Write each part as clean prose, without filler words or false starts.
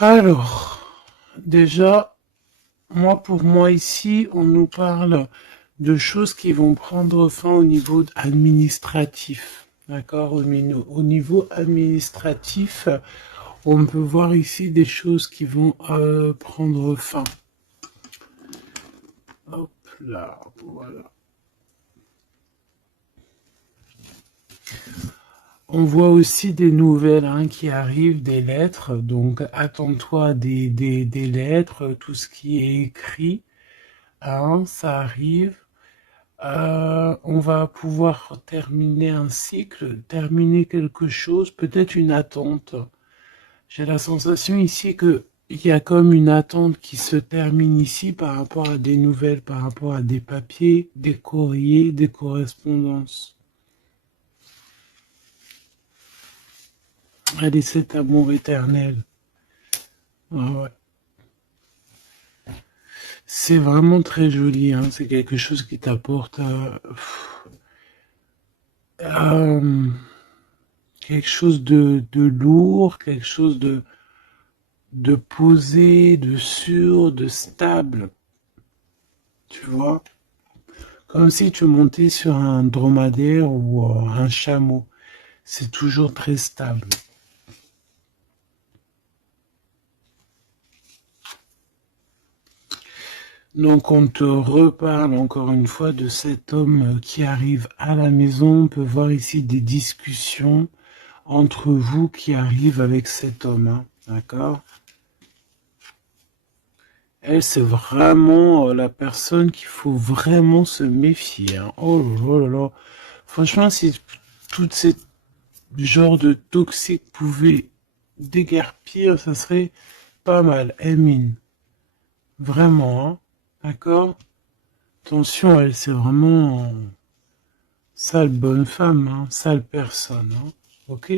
Alors, déjà, pour moi ici, on nous parle de choses qui vont prendre fin au niveau administratif. D'accord? Au niveau administratif, on peut voir ici des choses qui vont prendre fin. Hop là, voilà. On voit aussi des nouvelles qui arrivent, des lettres. Donc, attends-toi à des lettres, tout ce qui est écrit. Ça arrive. On va pouvoir terminer un cycle, terminer quelque chose, peut-être une attente. J'ai la sensation ici que il y a comme une attente qui se termine ici par rapport à des nouvelles, par rapport à des papiers, des courriers, des correspondances. Allez, cet amour éternel. Ah ouais. C'est vraiment très joli, c'est quelque chose qui t'apporte euh, quelque chose de lourd, quelque chose de posé, de sûr, de stable, tu vois. Comme si tu montais sur un dromadaire ou un chameau. C'est toujours très stable. Donc on te reparle encore une fois de cet homme qui arrive à la maison. On peut voir ici des discussions entre vous qui arrivent avec cet homme. D'accord? Elle, c'est vraiment la personne qu'il faut vraiment se méfier. Oh là là là. Franchement, si tout ce genre de toxique pouvait déguerpir, ça serait pas mal. Emine. Vraiment, d'accord? Attention, elle, c'est vraiment sale bonne femme, sale personne, ok?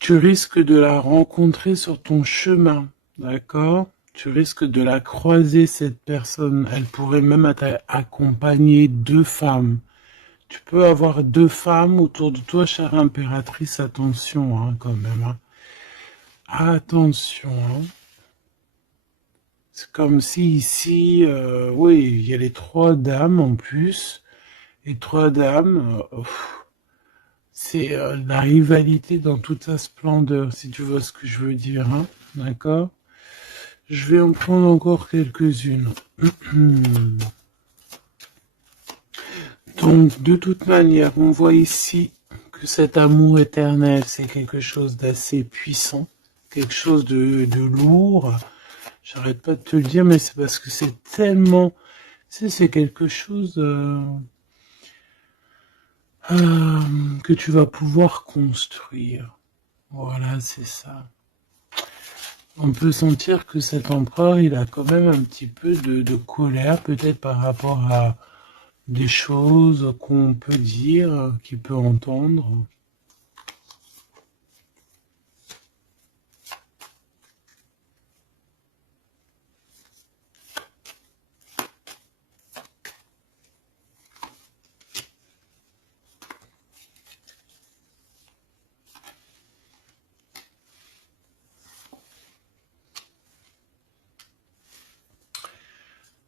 Tu risques de la rencontrer sur ton chemin, d'accord? Tu risques de la croiser, cette personne. Elle pourrait même accompagner deux femmes. Tu peux avoir deux femmes autour de toi, chère impératrice. Attention, quand même. Attention. C'est comme si ici, oui, il y a les trois dames en plus. Les trois dames, c'est la rivalité dans toute sa splendeur, si tu vois ce que je veux dire, d'accord? Je vais en prendre encore quelques-unes. Donc, de toute manière, on voit ici que cet amour éternel, c'est quelque chose d'assez puissant, quelque chose de lourd. J'arrête pas de te le dire, mais c'est parce que c'est tellement... c'est quelque chose que tu vas pouvoir construire. Voilà, c'est ça. On peut sentir que cet empereur, il a quand même un petit peu de colère, peut-être par rapport à des choses qu'on peut dire, qu'il peut entendre.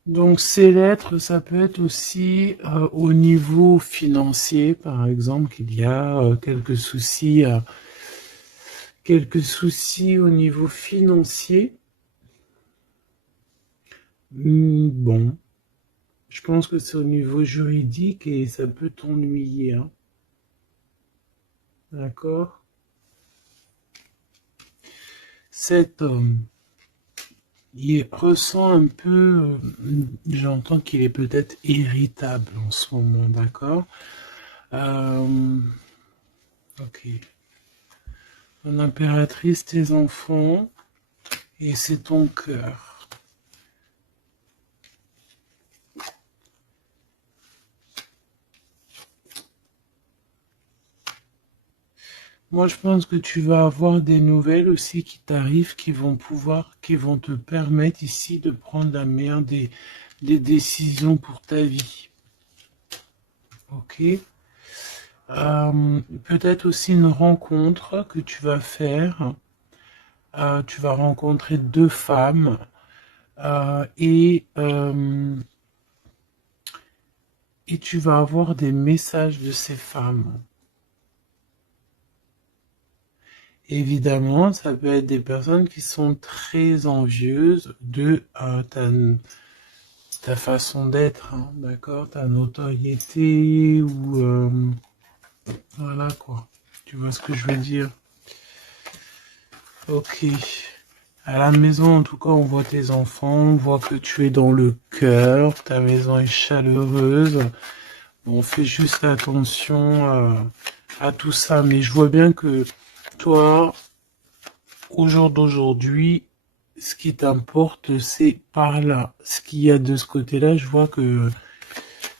Donc ces lettres, ça peut être aussi au niveau financier, par exemple, qu'il y a quelques soucis au niveau financier. Bon, je pense que c'est au niveau juridique et ça peut t'ennuyer, d'accord? Cet homme, il ressent un peu, j'entends qu'il est peut-être irritable en ce moment, d'accord? Euh, ok. Ton impératrice, tes enfants, et c'est ton cœur. Moi, je pense que tu vas avoir des nouvelles aussi qui t'arrivent, qui vont te permettre ici de prendre la meilleure des décisions pour ta vie. Ok? Peut-être aussi une rencontre que tu vas faire. Tu vas rencontrer deux femmes euh, et, euh, et tu vas avoir des messages de ces femmes. Évidemment, ça peut être des personnes qui sont très envieuses de ta façon d'être, hein, d'accord, ta notoriété ou voilà quoi. Tu vois ce que je veux dire? Ok. À la maison, en tout cas, on voit tes enfants, on voit que tu es dans le cœur, ta maison est chaleureuse. On fait juste attention à tout ça, mais je vois bien que toi, au jour d'aujourd'hui, ce qui t'importe, c'est par là. Ce qu'il y a de ce côté-là, je vois que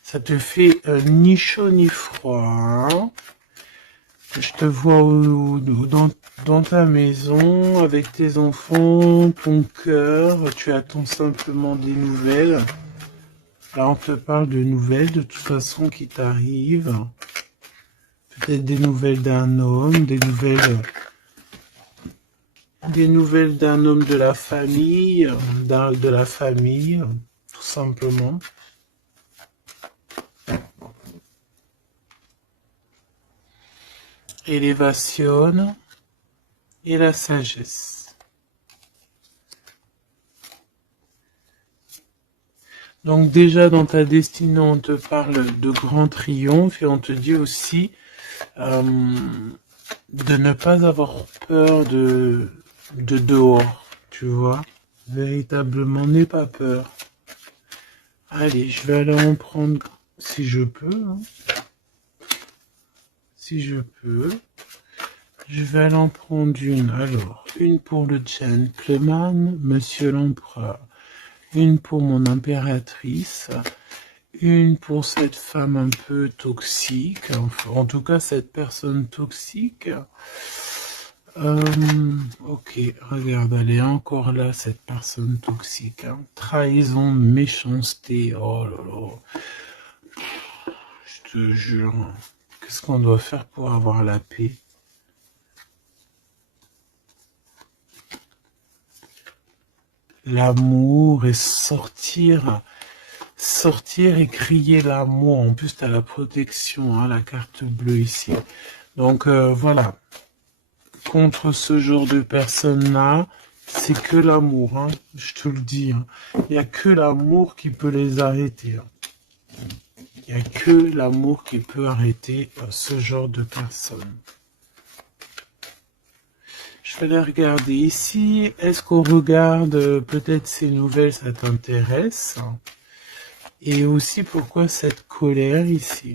ça te fait ni chaud ni froid, hein. Je te vois dans ta maison, avec tes enfants, ton cœur, tu attends simplement des nouvelles. Là, on te parle de nouvelles, de toute façon, qui t'arrivent. Peut-être des nouvelles d'un homme, des nouvelles d'un homme de la famille, de la famille, tout simplement. Élévation et la sagesse. Donc déjà dans ta destinée, on te parle de grand triomphe et on te dit aussi euh, de ne pas avoir peur de dehors, tu vois. Véritablement, n'aie pas peur. Allez, je vais aller en prendre si je peux, hein. Si je peux. Je vais aller en prendre une. Alors, une pour le gentleman, monsieur l'empereur. Une pour mon impératrice. Une pour cette femme un peu toxique. Enfin, en tout cas, cette personne toxique. Ok, regarde, elle est encore là, cette personne toxique, hein. Trahison, méchanceté. Oh là là. Je te jure. Qu'est-ce qu'on doit faire pour avoir la paix? L'amour et sortir et crier l'amour. En plus, tu as la protection, hein, la carte bleue ici. Donc voilà, contre ce genre de personnes-là, c'est que l'amour, hein, je te le dis, hein. Il n'y a que l'amour qui peut les arrêter, hein. Il n'y a que l'amour qui peut arrêter ce genre de personnes. Je vais les regarder ici. Est-ce qu'on regarde peut-être ces nouvelles, ça t'intéresse? Et aussi pourquoi cette colère ici?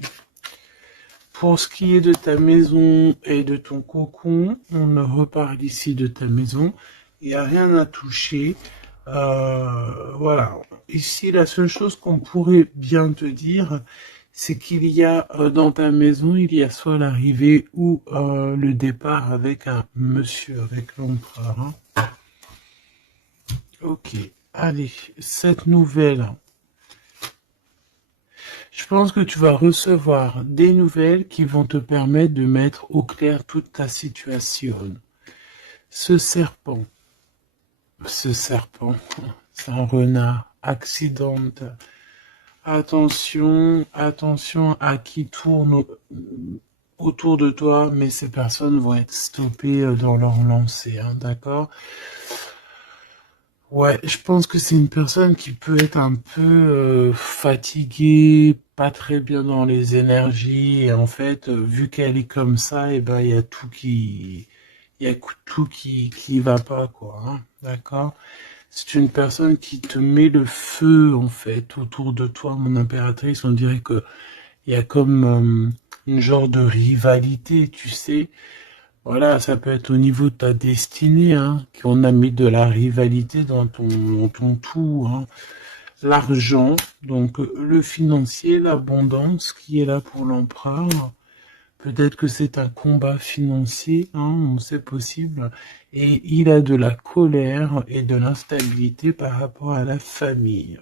Pour ce qui est de ta maison et de ton cocon, on reparle ici de ta maison. Il n'y a rien à toucher. Voilà. Ici, la seule chose qu'on pourrait bien te dire, c'est qu'il y a dans ta maison, il y a soit l'arrivée ou le départ avec un monsieur, avec l'empereur, hein. Ok. Allez, cette nouvelle. Je pense que tu vas recevoir des nouvelles qui vont te permettre de mettre au clair toute ta situation. Ce serpent, ce serpent, c'est un renard, accidente. Attention, attention à qui tourne autour de toi, mais ces personnes vont être stoppées dans leur lancée, hein, d'accord? Ouais, je pense que c'est une personne qui peut être un peu fatiguée, pas très bien dans les énergies, et en fait, vu qu'elle est comme ça, et ben il y a il y a tout qui va pas, quoi, hein, d'accord? C'est une personne qui te met le feu, en fait, autour de toi, mon impératrice. On dirait que il y a comme une genre de rivalité, tu sais. Voilà, ça peut être au niveau de ta destinée, hein, qu'on a mis de la rivalité dans ton tout, hein. L'argent, donc le financier, l'abondance qui est là pour l'empereur. Peut-être que c'est un combat financier, hein, c'est possible. Et il a de la colère et de l'instabilité par rapport à la famille.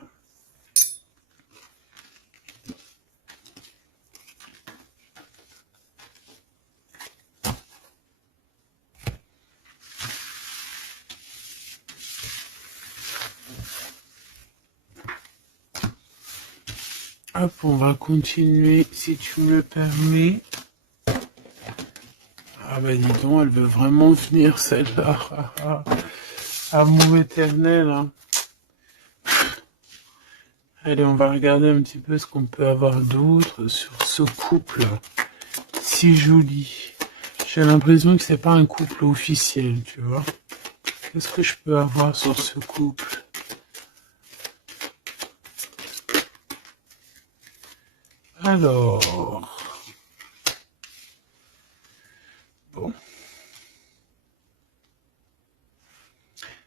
Hop, on va continuer, si tu me le permets. Ah bah dis donc, elle veut vraiment venir celle-là. Amour éternel, hein. Allez, on va regarder un petit peu ce qu'on peut avoir d'autre sur ce couple si joli. J'ai l'impression que c'est pas un couple officiel, tu vois. Qu'est-ce que je peux avoir sur ce couple? Alors, bon,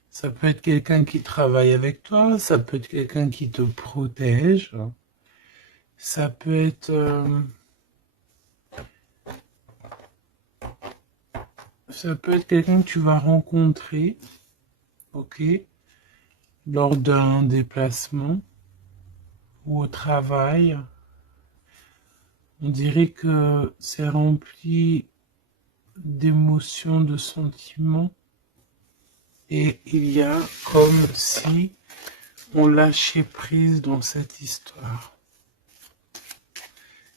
ça peut être quelqu'un qui travaille avec toi, ça peut être quelqu'un qui te protège, ça peut être, quelqu'un que tu vas rencontrer, ok, lors d'un déplacement ou au travail. On dirait que c'est rempli d'émotions, de sentiments, et il y a comme si on lâchait prise dans cette histoire.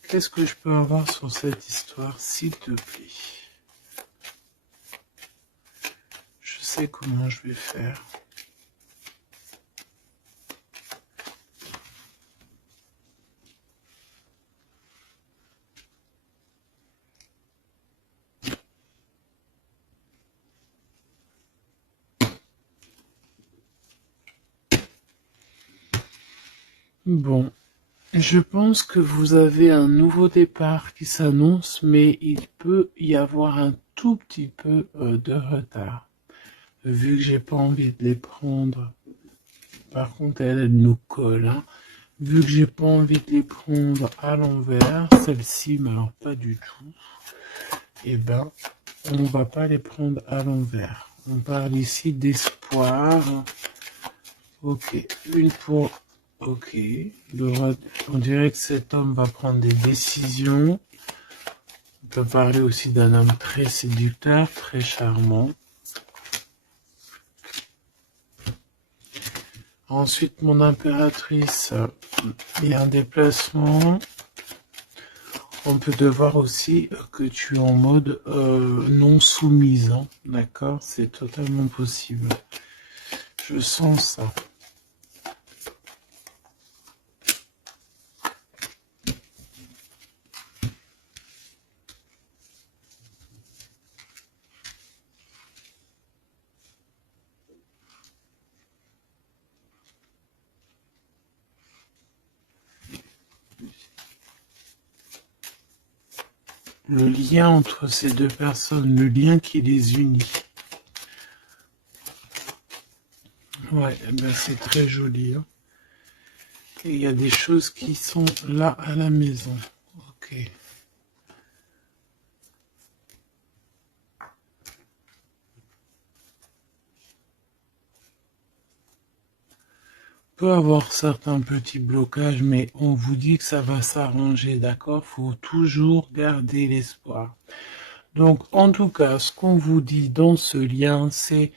Qu'est-ce que je peux avoir sur cette histoire, s'il te plaît? Je sais comment je vais faire. Bon, je pense que vous avez un nouveau départ qui s'annonce, mais il peut y avoir un tout petit peu de retard. Vu que j'ai pas envie de les prendre. Par contre, elle nous colle, hein. Vu que j'ai pas envie de les prendre à l'envers, celle-ci, mais alors pas du tout, eh ben, on va pas les prendre à l'envers. On parle ici d'espoir. Ok, une pour... Ok, on dirait que cet homme va prendre des décisions. On peut parler aussi d'un homme très séducteur, très charmant. Ensuite, mon impératrice, il y a un déplacement. On peut devoir aussi que tu es en mode non soumise, hein, d'accord? C'est totalement possible. Je sens ça. Le lien entre ces deux personnes, le lien qui les unit. Ouais, ben c'est très joli, hein. Et il y a des choses qui sont là à la maison. Ok. Peut avoir certains petits blocages, mais on vous dit que ça va s'arranger, d'accord? Faut toujours garder l'espoir. Donc, en tout cas, ce qu'on vous dit dans ce lien, c'est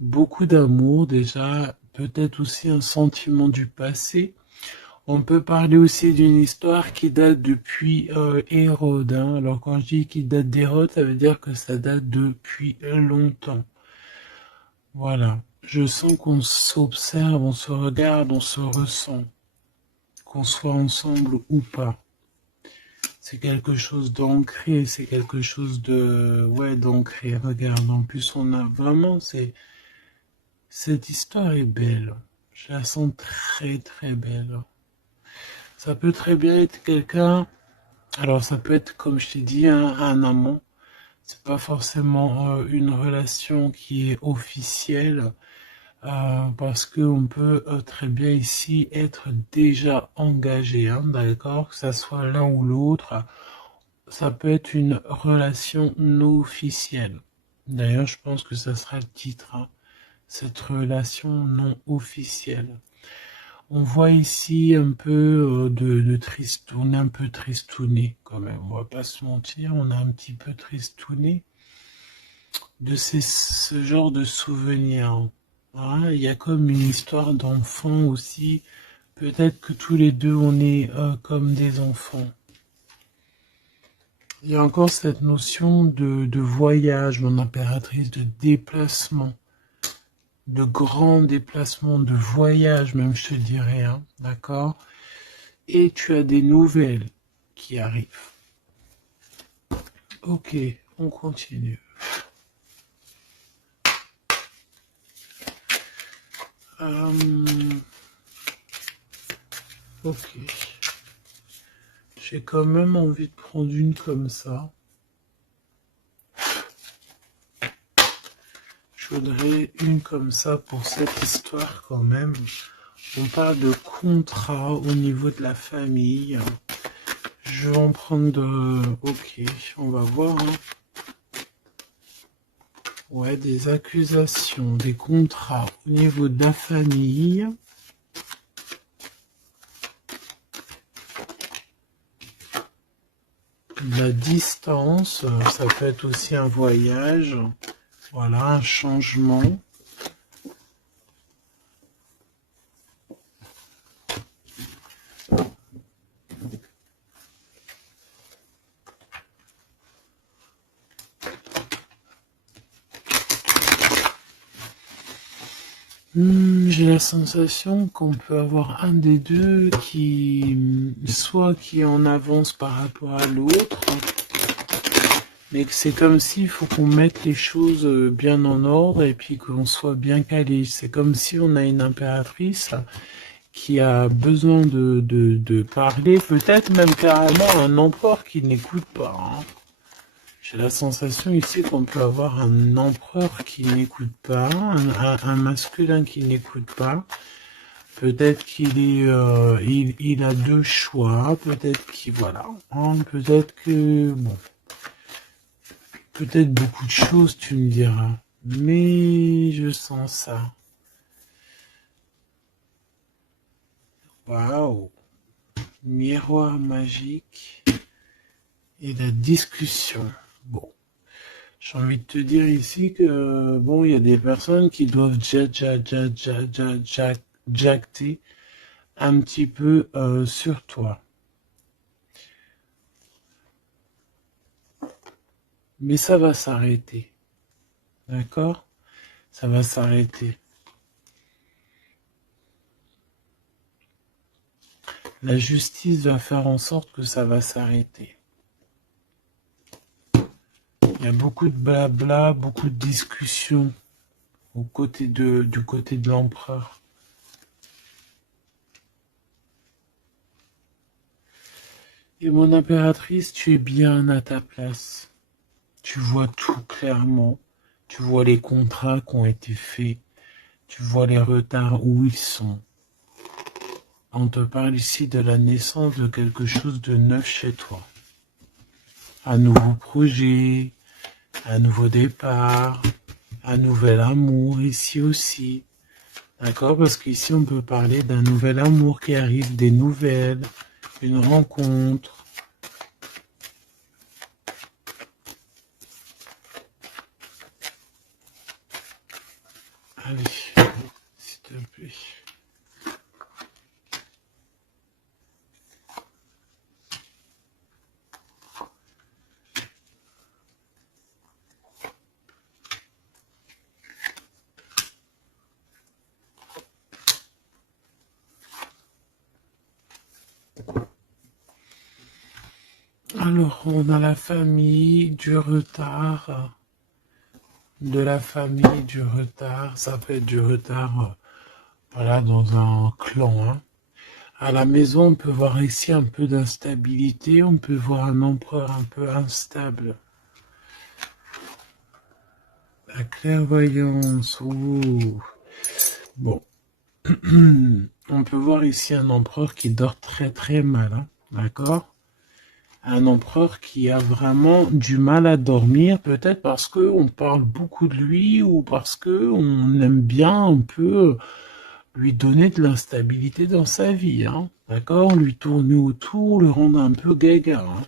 beaucoup d'amour déjà, peut-être aussi un sentiment du passé. On peut parler aussi d'une histoire qui date depuis Hérode, hein. Alors quand je dis qu'il date d'Hérode, ça veut dire que ça date depuis longtemps. Voilà. Je sens qu'on s'observe, on se regarde, on se ressent, qu'on soit ensemble ou pas. C'est quelque chose d'ancré, c'est quelque chose de, ouais, d'ancré. Regarde, en plus on a vraiment, cette histoire est belle. Je la sens très très belle. Ça peut très bien être quelqu'un, alors ça peut être, comme je t'ai dit, un amant. C'est pas forcément une relation qui est officielle, parce qu'on peut très bien ici être déjà engagé, hein, d'accord, que ça soit l'un ou l'autre. Ça peut être une relation non officielle. D'ailleurs, je pense que ça sera le titre, hein, cette relation non officielle. On voit ici un peu de triste, on est un peu tristouné quand même, on va pas se mentir, on est un petit peu tristouné de ce genre de souvenirs, hein. Il y a comme une histoire d'enfant aussi Peut-être que tous les deux, on est comme des enfants. Il y a encore cette notion de voyage, mon impératrice, de déplacement, de grand déplacement, de voyage même, je te dirais, hein, d'accord? Et tu as des nouvelles qui arrivent. Ok, on continue. Ok. J'ai quand même envie de prendre une comme ça. Je voudrais une comme ça pour cette histoire quand même. On parle de contrat au niveau de la famille. Je vais en prendre de... Ok, on va voir. Hein. Ouais, des accusations, des contrats au niveau de la famille. La distance, ça peut être aussi un voyage. Voilà, un changement. J'ai la sensation qu'on peut avoir un des deux qui, soit qui est en avance par rapport à l'autre, mais que c'est comme s'il faut qu'on mette les choses bien en ordre et puis qu'on soit bien calé. C'est comme si on a une impératrice qui a besoin de parler, peut-être même carrément un empereur qui n'écoute pas. Hein. J'ai la sensation ici qu'on peut avoir un empereur qui n'écoute pas, un masculin qui n'écoute pas. Peut-être qu'il est, il a deux choix. Peut-être qu'il voilà. Hein, peut-être que bon, peut-être beaucoup de choses, tu me diras. Mais je sens ça. Waouh, miroir magique et la discussion. Bon. J'ai envie de te dire ici que, bon, il y a des personnes qui doivent jacter un petit peu sur toi. Mais ça va s'arrêter. D'accord? Ça va s'arrêter. La justice va faire en sorte que ça va s'arrêter. Il y a beaucoup de blabla, beaucoup de discussions du côté de l'empereur. Et mon impératrice, tu es bien à ta place. Tu vois tout clairement. Tu vois les contrats qui ont été faits. Tu vois les retards où ils sont. On te parle ici de la naissance de quelque chose de neuf chez toi. Un nouveau projet, un nouveau départ, un nouvel amour ici aussi. D'accord? Parce qu'ici on peut parler d'un nouvel amour qui arrive, des nouvelles, une rencontre. Allez, s'il te plaît. Alors, on a la famille du retard, de la famille du retard, ça peut être du retard, voilà, dans un clan. Hein. À la maison, on peut voir ici un peu d'instabilité, on peut voir un empereur un peu instable. La clairvoyance, ouh. Bon, on peut voir ici un empereur qui dort très très mal, hein, d'accord? Un empereur qui a vraiment du mal à dormir, peut-être parce qu'on parle beaucoup de lui ou parce qu'on aime bien un peu lui donner de l'instabilité dans sa vie, hein, d'accord? Lui tourner autour, le rendre un peu gaga, hein.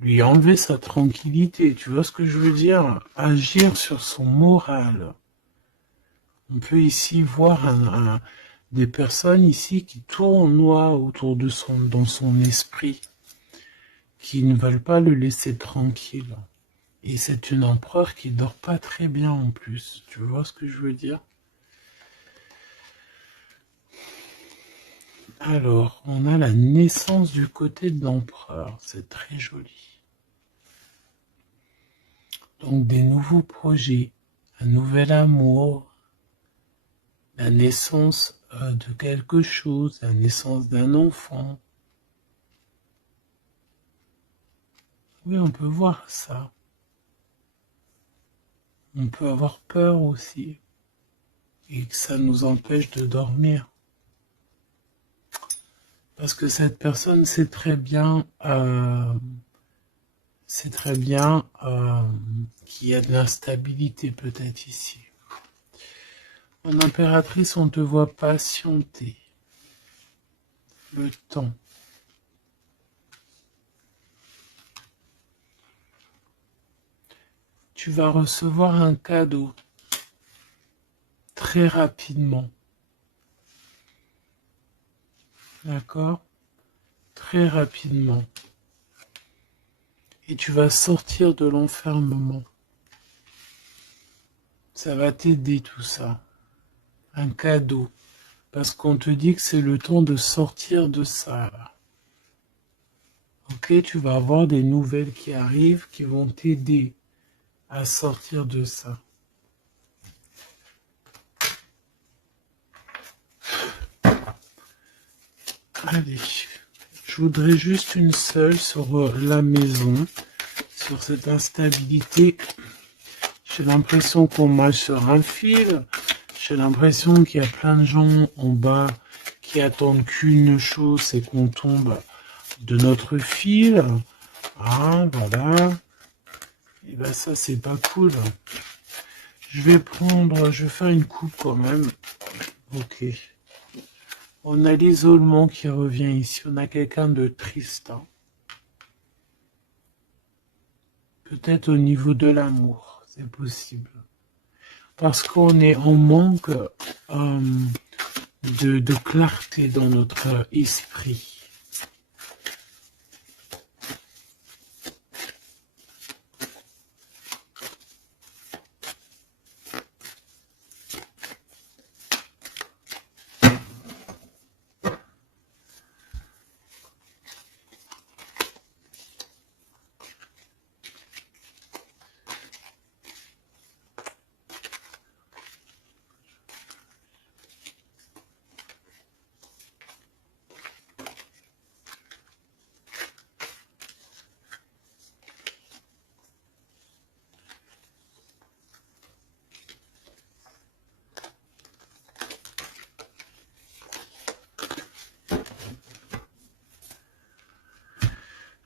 Lui enlever sa tranquillité, tu vois ce que je veux dire? Agir sur son moral. On peut ici voir des personnes ici qui tournoient autour de dans son esprit, qui ne veulent pas le laisser tranquille. Et c'est une empereur qui dort pas très bien en plus. Tu vois ce que je veux dire? Alors, on a la naissance du côté de l'empereur. C'est très joli. Donc, des nouveaux projets, un nouvel amour, la naissance de quelque chose, la naissance d'un enfant. Oui, on peut voir ça. On peut avoir peur aussi. Et que ça nous empêche de dormir. Parce que cette personne sait très bien qu'il y a de l'instabilité peut-être ici. En impératrice, on te voit patienter le temps. Tu vas recevoir un cadeau très rapidement. D'accord? Très rapidement. Et tu vas sortir de l'enfermement. Ça va t'aider tout ça. Un cadeau. Parce qu'on te dit que c'est le temps de sortir de ça. Là. Ok, tu vas avoir des nouvelles qui arrivent qui vont t'aider à sortir de ça. Allez, je voudrais juste une seule sur la maison, sur cette instabilité. J'ai l'impression qu'on marche sur un fil. J'ai l'impression qu'il y a plein de gens en bas qui attendent qu'une chose, c'est qu'on tombe de notre fil. Ah, voilà. Et ben ça, c'est pas cool. Je vais faire une coupe quand même. Ok. On a l'isolement qui revient ici. On a quelqu'un de triste. Hein. Peut-être au niveau de l'amour, c'est possible. Parce qu'on est en manque de clarté dans notre esprit.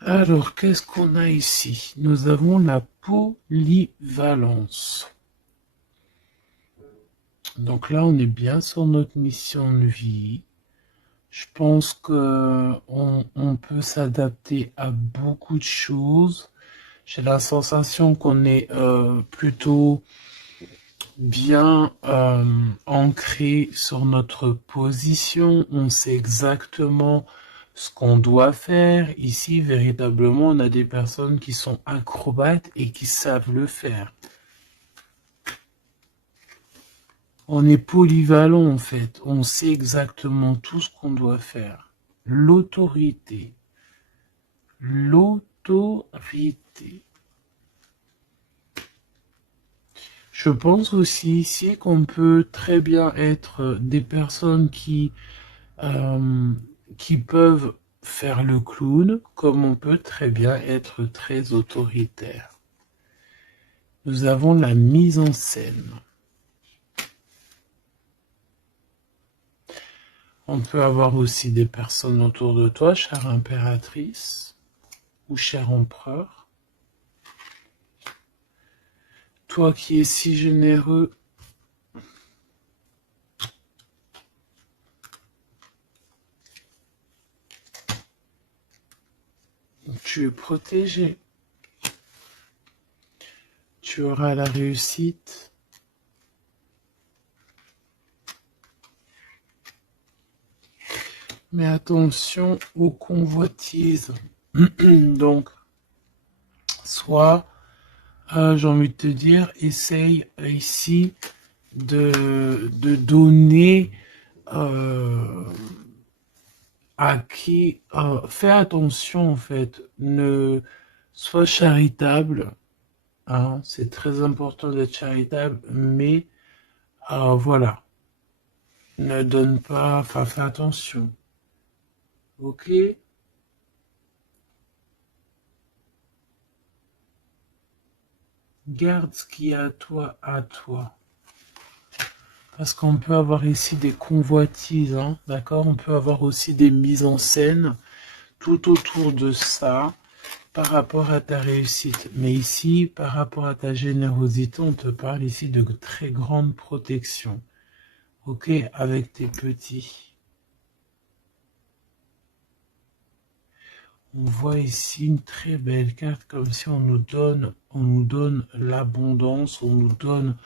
Alors, qu'est-ce qu'on a ici? Nous avons la polyvalence. Donc là, on est bien sur notre mission de vie. Je pense que on peut s'adapter à beaucoup de choses. J'ai la sensation qu'on est plutôt bien ancré sur notre position. On sait exactement ce qu'on doit faire. Ici, véritablement, on a des personnes qui sont acrobates et qui savent le faire. On est polyvalent en fait. On sait exactement tout ce qu'on doit faire. L'autorité. L'autorité. Je pense aussi ici qu'on peut très bien être des personnes qui peuvent faire le clown, comme on peut très bien être très autoritaire. Nous avons la mise en scène. On peut avoir aussi des personnes autour de toi, chère impératrice ou cher empereur. Toi qui es si généreux, tu es protégé. Tu auras la réussite. Mais attention aux convoitises. Donc, soit, j'ai envie de te dire, essaye ici de donner à qui... fais attention, en fait. Ne sois charitable. Hein, c'est très important d'être charitable, mais voilà. Ne donne pas... Enfin, fais attention. Ok? Garde ce qui est à toi, à toi. Parce qu'on peut avoir ici des convoitises, hein, d'accord? On peut avoir aussi des mises en scène tout autour de ça par rapport à ta réussite. Mais ici, par rapport à ta générosité, on te parle ici de très grande protection. Ok? Avec tes petits. On voit ici une très belle carte, comme si on nous donne l'abondance, on nous donne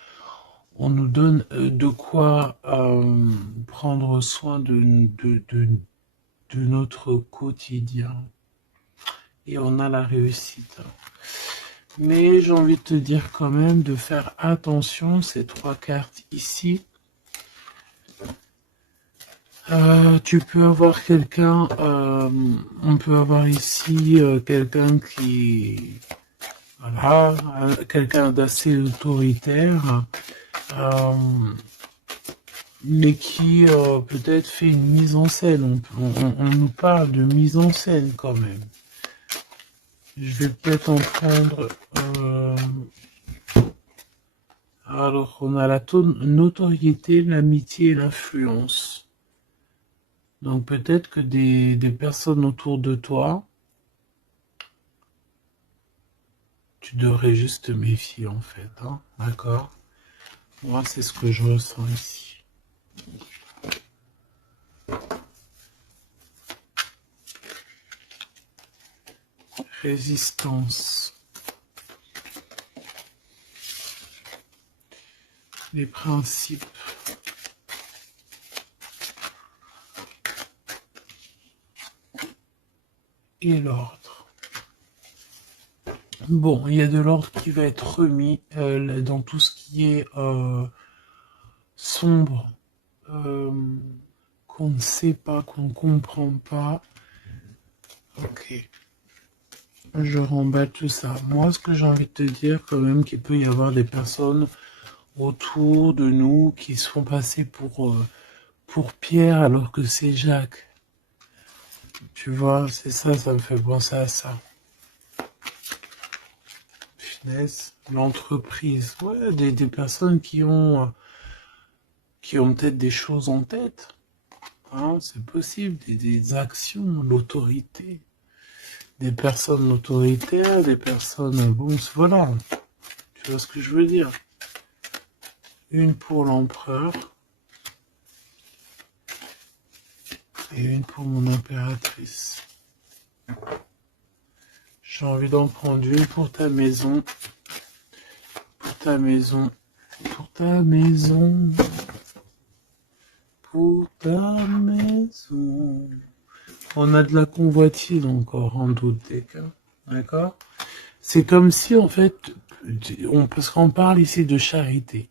de quoi prendre soin de notre quotidien. Et on a la réussite. Mais j'ai envie de te dire quand même de faire attention, ces trois cartes ici. Tu peux avoir quelqu'un, on peut avoir ici quelqu'un qui, voilà, quelqu'un d'assez autoritaire, mais qui peut-être fait une mise en scène. On nous parle de mise en scène quand même. Je vais peut-être en prendre... Alors, on a la notoriété, l'amitié et l'influence. Donc peut-être que des personnes autour de toi, tu devrais juste te méfier en fait. Hein, d'accord? Moi, c'est ce que je ressens ici. Résistance. Les principes. Et l'ordre. Bon, il y a de l'ordre qui va être remis dans tout ce qui est sombre, qu'on ne sait pas, qu'on ne comprend pas. Ok. Je remballe tout ça. Moi, ce que j'ai envie de te dire, quand même, qu'il peut y avoir des personnes autour de nous qui se font passer pour Pierre alors que c'est Jacques. Tu vois, c'est ça, ça me fait penser à ça. Finesse, l'entreprise. Ouais, des personnes qui ont peut-être des choses en tête. Hein, c'est possible, des actions, l'autorité. Des personnes autoritaires, des personnes... Bon, voilà. Tu vois ce que je veux dire? Une pour l'empereur. Et une pour mon impératrice. J'ai envie d'en prendre une pour ta maison. Pour ta maison. Pour ta maison. Pour ta maison. On a de la convoitise encore en doute des cas. D'accord? C'est comme si en fait, parce qu'on parle ici de charité.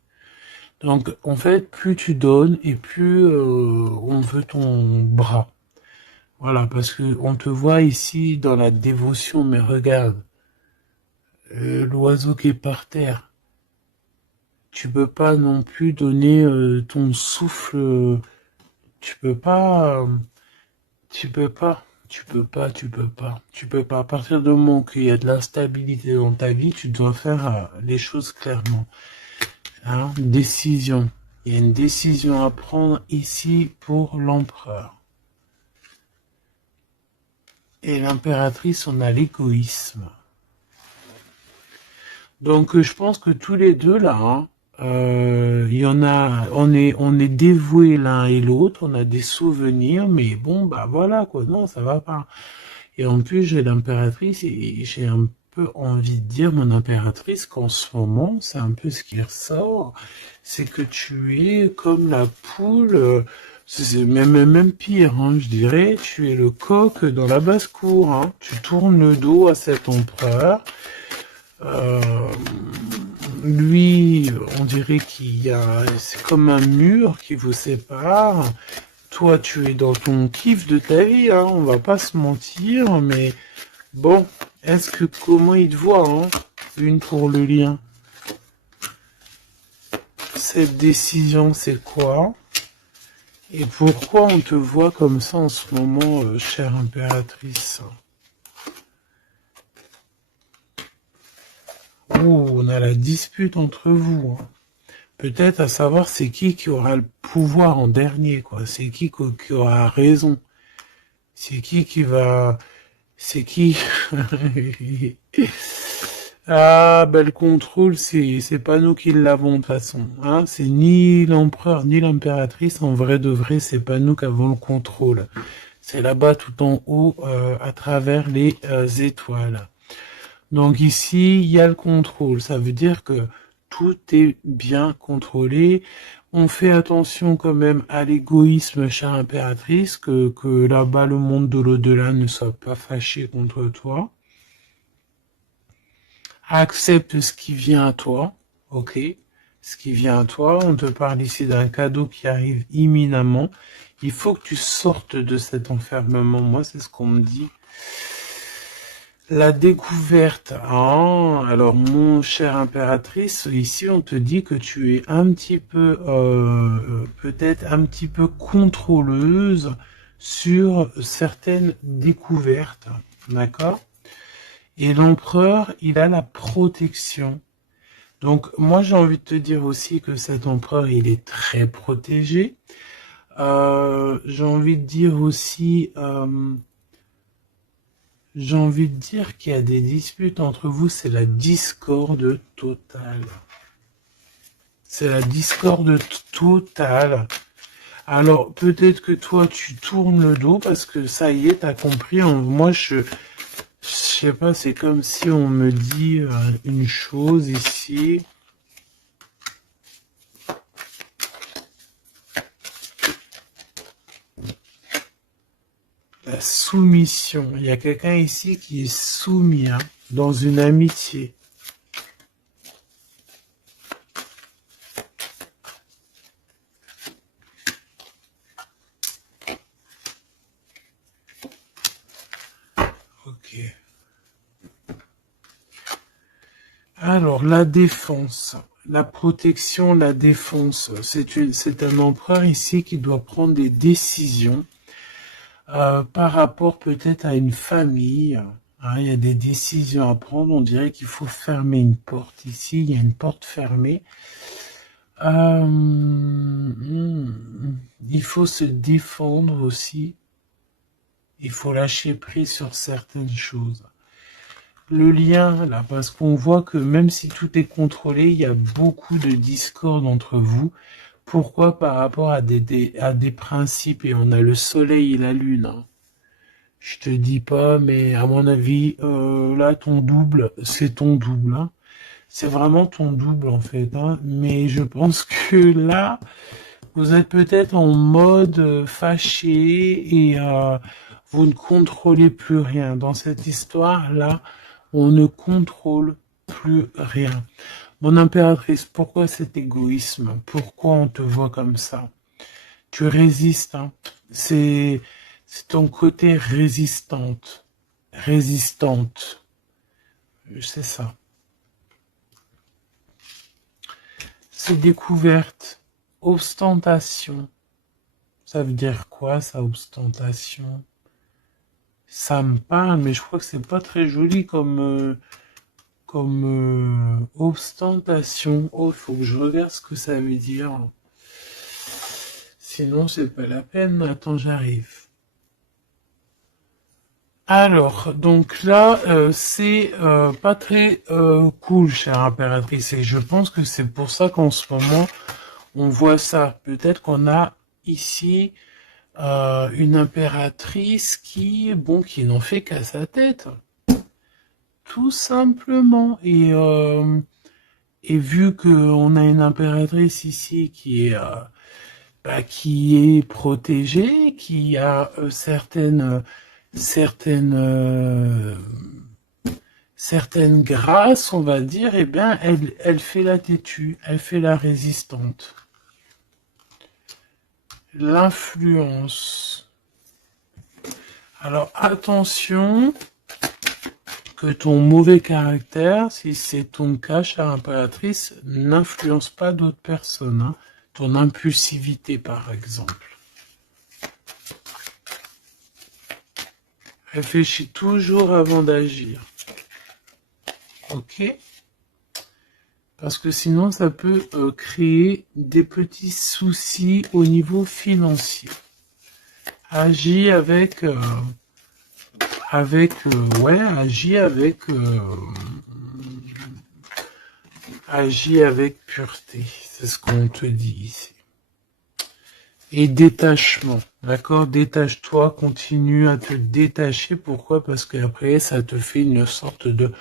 Donc en fait, plus tu donnes et plus on veut ton bras. Voilà, parce que on te voit ici dans la dévotion, mais regarde, l'oiseau qui est par terre. Tu peux pas non plus donner ton souffle. Tu peux pas. Tu peux pas. Tu peux pas. Tu peux pas. Tu peux pas. À partir du moment qu'il y a de l'instabilité dans ta vie, tu dois faire les choses clairement. Hein, décision. Il y a une décision à prendre ici pour l'empereur. Et l'impératrice, on a l'égoïsme. Donc je pense que tous les deux là, hein, il y en a, on est dévoués l'un et l'autre, on a des souvenirs, mais bon bah voilà quoi, non ça va pas. Et en plus j'ai l'impératrice et j'ai un peu envie de dire mon impératrice qu'en ce moment c'est un peu ce qui ressort, c'est que tu es comme la poule C'est même pire, hein, je dirais, tu es le coq dans la basse-cour, hein. Tu tournes le dos à cet empereur. Euh, Lui, on dirait qu'il y a, c'est comme un mur qui vous sépare. Toi, tu es dans ton kiff de ta vie, hein, on va pas se mentir, mais bon, comment il te voit, hein, une pour le lien. Cette décision, c'est quoi? Et pourquoi on te voit comme ça en ce moment, chère impératrice? Oh, on a la dispute entre vous, hein. Peut-être à savoir c'est qui aura le pouvoir en dernier, quoi. C'est qui aura raison. C'est qui va... C'est qui... Ah, ben le contrôle, c'est pas nous qui l'avons de toute façon. Hein. C'est ni l'empereur ni l'impératrice. En vrai de vrai, c'est pas nous qui avons le contrôle. C'est là-bas tout en haut, à travers les étoiles. Donc ici, il y a le contrôle. Ça veut dire que tout est bien contrôlé. On fait attention quand même à l'égoïsme, chère impératrice, que là-bas, le monde de l'au-delà ne soit pas fâché contre toi. Accepte ce qui vient à toi, ok? Ce qui vient à toi. On te parle ici d'un cadeau qui arrive imminemment. Il faut que tu sortes de cet enfermement. Moi, c'est ce qu'on me dit. La découverte. Ah, alors, mon cher impératrice, ici, on te dit que tu es un petit peu, peut-être un petit peu contrôleuse sur certaines découvertes. D'accord? Et l'empereur, il a la protection. Donc, moi, j'ai envie de te dire aussi que cet empereur, il est très protégé. J'ai envie de dire aussi... J'ai envie de dire qu'il y a des disputes entre vous, c'est la discorde totale. C'est la discorde totale. Alors, peut-être que toi, tu tournes le dos parce que ça y est, t'as compris. Moi, je sais pas, c'est comme si on me dit une chose ici. La soumission. Il y a quelqu'un ici qui est soumis, hein, dans une amitié. Ok. Alors, la défense. La protection, la défense. C'est un empereur ici qui doit prendre des décisions par rapport peut-être à une famille. Hein, il y a des décisions à prendre. On dirait qu'il faut fermer une porte ici. Il y a une porte fermée. Il faut se défendre aussi. Il faut lâcher prise sur certaines choses. Le lien, là, parce qu'on voit que même si tout est contrôlé, il y a beaucoup de discorde entre vous. Pourquoi? Par rapport à des principes, et on a le soleil et la lune. Hein. Je te dis pas, mais à mon avis, là, ton double, c'est ton double. Hein. C'est vraiment ton double, en fait. Hein. Mais je pense que là, vous êtes peut-être en mode fâché et vous ne contrôlez plus rien. Dans cette histoire-là, on ne contrôle plus rien. Mon impératrice, pourquoi cet égoïsme? Pourquoi on te voit comme ça? Tu résistes, hein. C'est ton côté résistante. Résistante. C'est ça. C'est découverte. Ostentation. Ça veut dire quoi, ça, ostentation? Ça me parle, mais je crois que c'est pas très joli comme ostentation. Oh, il faut que je regarde ce que ça veut dire. Sinon, c'est pas la peine. Attends, j'arrive. Alors, donc là, c'est pas très cool, chère impératrice. Et je pense que c'est pour ça qu'en ce moment, on voit ça. Peut-être qu'on a ici une impératrice qui n'en fait qu'à sa tête. Tout simplement. Et vu qu'on a une impératrice ici qui est qui est protégée, qui a certaines grâces, on va dire, eh bien, elle fait la têtue, elle fait la résistante. L'influence. Alors, attention que ton mauvais caractère, si c'est ton cas, chère impératrice, n'influence pas d'autres personnes. Hein. Ton impulsivité, par exemple. Réfléchis toujours avant d'agir. Ok? Parce que sinon, ça peut créer des petits soucis au niveau financier. Agis agis avec pureté. C'est ce qu'on te dit ici. Et détachement, d'accord? Détache-toi, continue à te détacher. Pourquoi? Parce qu'après, ça te fait une sorte de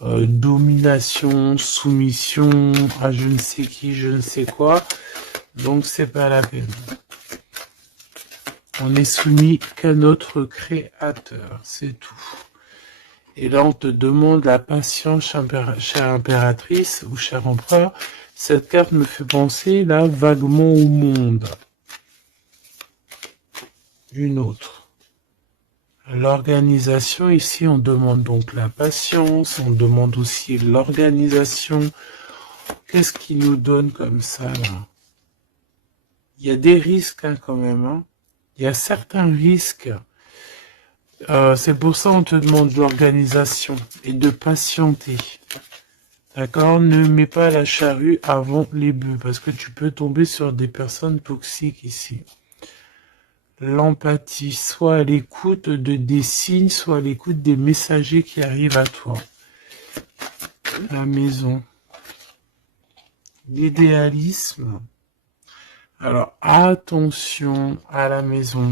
domination, soumission à je ne sais qui, je ne sais quoi. Donc, c'est pas la peine. On est soumis qu'à notre créateur, c'est tout. Et là, on te demande la patience, chère impératrice ou cher empereur. Cette carte me fait penser là vaguement au monde. Une autre. L'organisation, ici, on demande donc la patience, on demande aussi l'organisation. Qu'est-ce qui nous donne comme ça, là? Il y a des risques, hein, quand même. Hein. Il y a certains risques. C'est pour ça qu'on te demande de l'organisation et de patienter. D'accord? Ne mets pas la charrue avant les bœufs, parce que tu peux tomber sur des personnes toxiques ici. L'empathie, soit à l'écoute des signes, soit à l'écoute des messagers qui arrivent à toi. La maison. L'idéalisme. Alors, attention à la maison.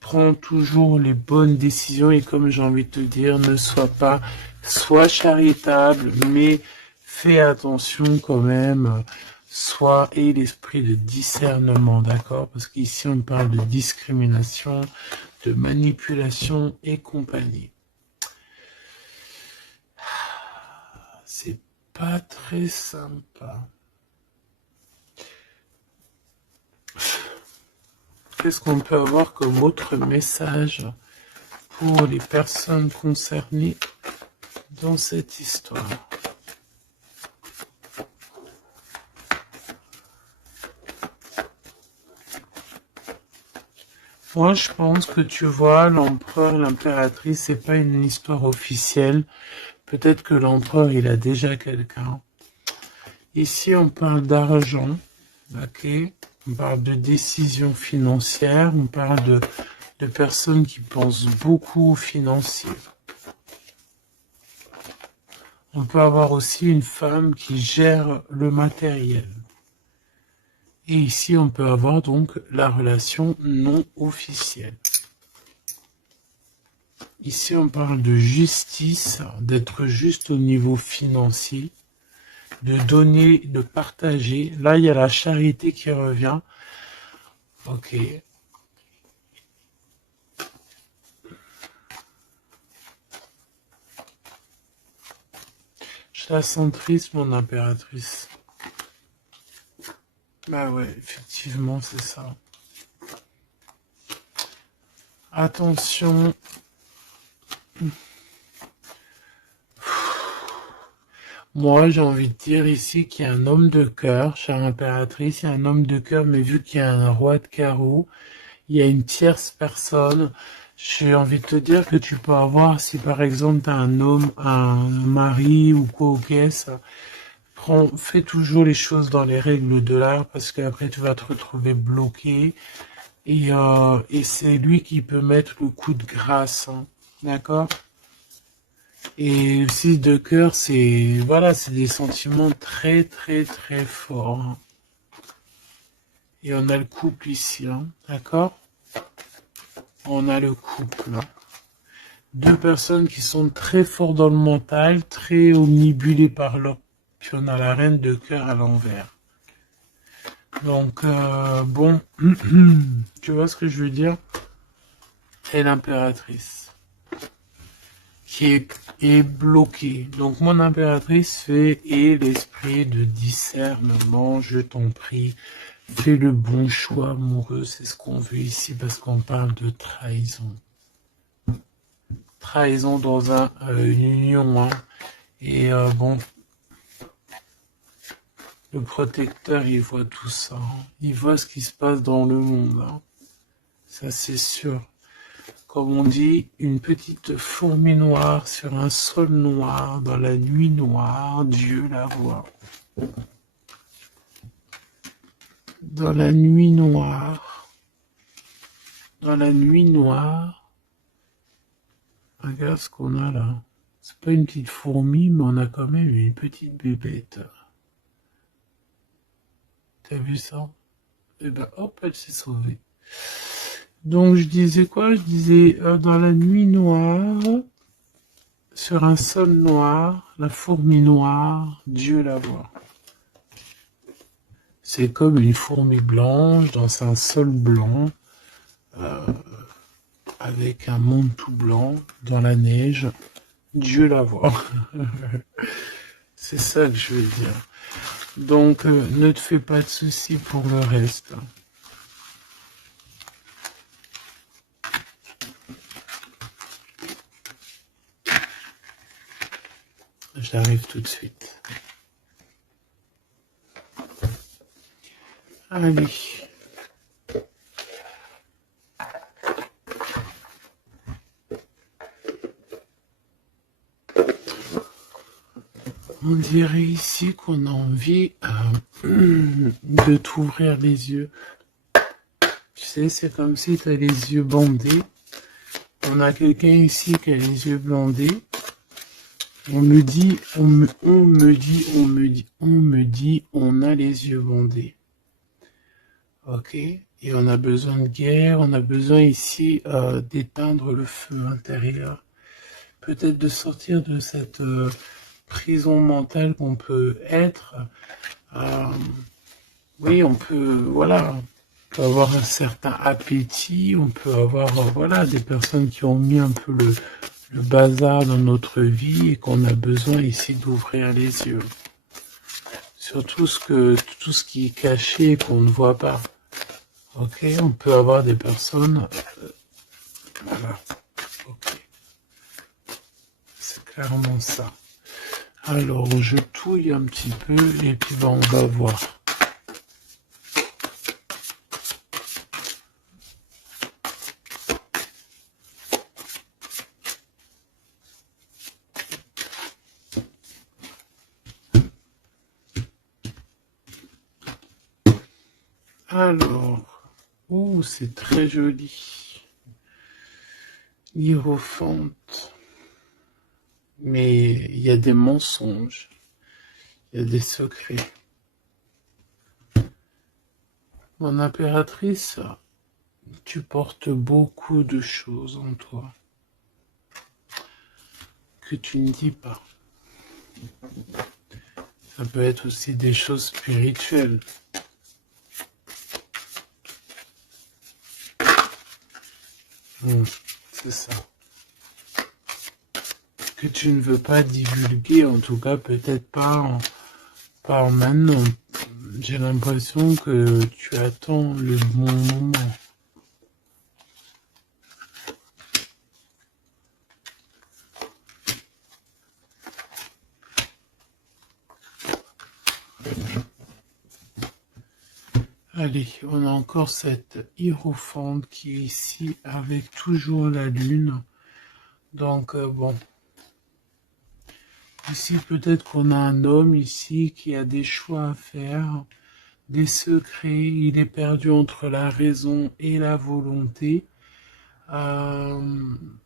Prends toujours les bonnes décisions et comme j'ai envie de te dire, ne sois charitable, mais fais attention quand même. Et l'esprit de discernement, d'accord? Parce qu'ici, on parle de discrimination, de manipulation et compagnie. C'est pas très sympa. Qu'est-ce qu'on peut avoir comme autre message pour les personnes concernées dans cette histoire? Moi, je pense que tu vois, l'empereur, l'impératrice, c'est pas une histoire officielle. Peut-être que l'empereur, il a déjà quelqu'un. Ici, on parle d'argent, ok? On parle de décisions financières, on parle de personnes qui pensent beaucoup aux financiers. On peut avoir aussi une femme qui gère le matériel. Et ici, on peut avoir donc la relation non officielle. Ici, on parle de justice, d'être juste au niveau financier, de donner, de partager. Là, il y a la charité qui revient. Ok. Je la sens triste, mon impératrice. Bah ouais, effectivement, c'est ça. Attention. Moi, j'ai envie de dire ici qu'il y a un homme de cœur, chère impératrice, il y a un homme de cœur, mais vu qu'il y a un roi de carreau, il y a une tierce personne. J'ai envie de te dire que tu peux avoir, si par exemple tu as un homme, un mari ou quoi au caisse, fais toujours les choses dans les règles de l'art parce qu'après tu vas te retrouver bloqué et c'est lui qui peut mettre le coup de grâce, hein, d'accord? Et aussi de cœur, c'est voilà, c'est des sentiments très très très forts. Hein. Et on a le couple ici, hein, d'accord? On a le couple. Hein. Deux personnes qui sont très forts dans le mental, très omnibulées par leur... Puis on a la reine de cœur à l'envers. Donc, bon, tu vois ce que je veux dire? Et l'impératrice qui est bloquée. Donc, mon impératrice fait et l'esprit de discernement, je t'en prie, fais le bon choix amoureux, c'est ce qu'on veut ici parce qu'on parle de trahison. Trahison dans une union, hein. Et bon, le protecteur, il voit tout ça, hein. Il voit ce qui se passe dans le monde, hein. Ça, c'est sûr. Comme on dit, une petite fourmi noire sur un sol noir, dans la nuit noire, Dieu la voit. Dans la nuit noire, dans la nuit noire, regarde ce qu'on a là. C'est pas une petite fourmi, mais on a quand même une petite bébête. T'as vu ça? Et ben hop, elle s'est sauvée. Donc je disais quoi? Je disais dans la nuit noire, sur un sol noir, la fourmi noire, Dieu la voit. C'est comme une fourmi blanche dans un sol blanc, avec un monde tout blanc, dans la neige, Dieu la voit. C'est ça que je veux dire. Donc ne te fais pas de soucis pour le reste. J'arrive tout de suite. Allez. On dirait ici qu'on a envie de t'ouvrir les yeux. Tu sais, c'est comme si tu as les yeux bandés. On a quelqu'un ici qui a les yeux bandés. On me dit, on a les yeux bandés. Ok? Et on a besoin de guerre, on a besoin ici d'éteindre le feu intérieur. Peut-être de sortir de cette prison mentale qu'on peut être. Oui, on peut, voilà, on peut avoir un certain appétit, on peut avoir, voilà, des personnes qui ont mis un peu le bazar dans notre vie et qu'on a besoin ici d'ouvrir les yeux. Sur tout ce qui est caché et qu'on ne voit pas. Ok, on peut avoir des personnes, voilà, ok, c'est clairement ça. Alors, je touille un petit peu et puis ben, on va voir. Alors, oh, c'est très joli. Hiérophante. Mais il y a des mensonges, il y a des secrets. Mon impératrice, tu portes beaucoup de choses en toi que tu ne dis pas. Ça peut être aussi des choses spirituelles. C'est ça. Que tu ne veux pas divulguer, en tout cas peut-être pas maintenant. J'ai l'impression que tu attends le bon moment. Allez, on a encore cette hiérophante qui est ici avec toujours la lune. Donc bon, ici peut-être qu'on a un homme ici qui a des choix à faire, des secrets, il est perdu entre la raison et la volonté,